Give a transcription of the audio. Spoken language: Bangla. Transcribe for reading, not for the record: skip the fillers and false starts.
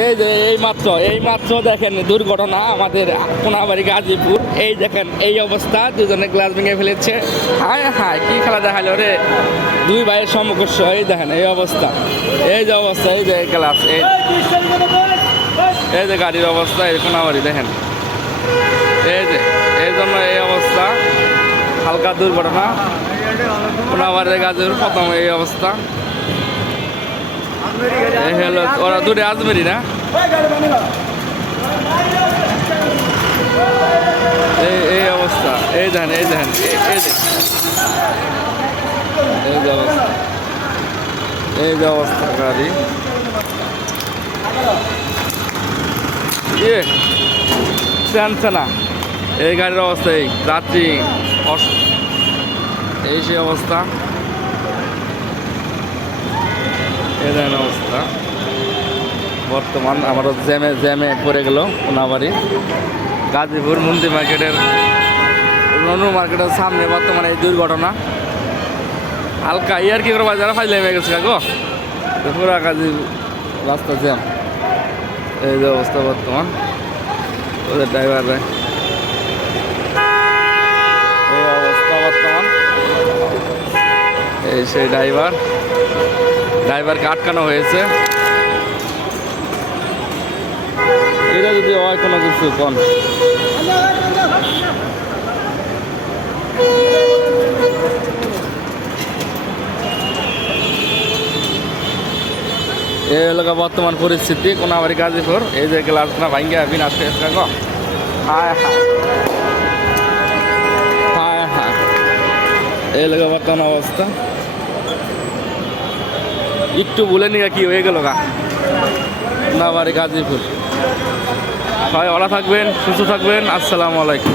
এই যে এই মাত্র দেখেন দুর্ঘটনা আমাদের কোনাবাড়ি গাজীপুর। এই দেখেন এই অবস্থা, দুজনে গ্লাস ভেঙে ফেলেছে। হায় হায় কি খেলা দেখালো রে, দুই ভাইয়ের সমকক্ষ। এই দেখেন এই অবস্থা, এই যে অবস্থা, এই যে গ্লাস, এই যে গাড়ির অবস্থা, এই কোনাবাড়ি দেখেন। এই যে এই জন্য এই অবস্থা, হালকা দুর্ঘটনা কোনাবাড়ি গাজীপুর প্রথম এই অবস্থা। এই হলো ওরা দুটো আজমেরি না, এই অবস্থা। এই দেখেন এই দেখেন এই যে অবস্থা, এই যে অবস্থা গাড়ি। না এই গাড়ির অবস্থা, এই যাত্রী এই সেই অবস্থা। এই ধরনের অবস্থা বর্তমান। আমারও জ্যামে পড়ে গেল কোনাবাড়ি গাজীপুর মন্দির মার্কেটের, ননু মার্কেটের সামনে বর্তমানে এই দুর্ঘটনা। হালকা ইয়ার কি করে বাজারে ফাইলে হয়ে গেছে গো, পুরা গাজীপুর রাস্তা জ্যাম। এই যে অবস্থা বর্তমান, ওদের ড্রাইভার এই অবস্থা বর্তমান। এই সেই ড্রাইভারকে আটকানো হয়েছে। এটা যদি হয় কোনো কিছু কোন এই এলাকা বর্তমান পরিস্থিতি কোনাবাড়ি গাজীপুর। এই যে গ্লাসটা ভাঙ্গে বিনাশ হয়েছে গো। হায় হায় হায় হায়, এই এলাকা বর্তমান অবস্থা। একটু বলে নিয়ে কি হয়ে গেল গা কোনাবাড়ি গাজীপুর। সবাই ভালো থাকবেন, সুস্থ থাকবেন। আসসালামু আলাইকুম।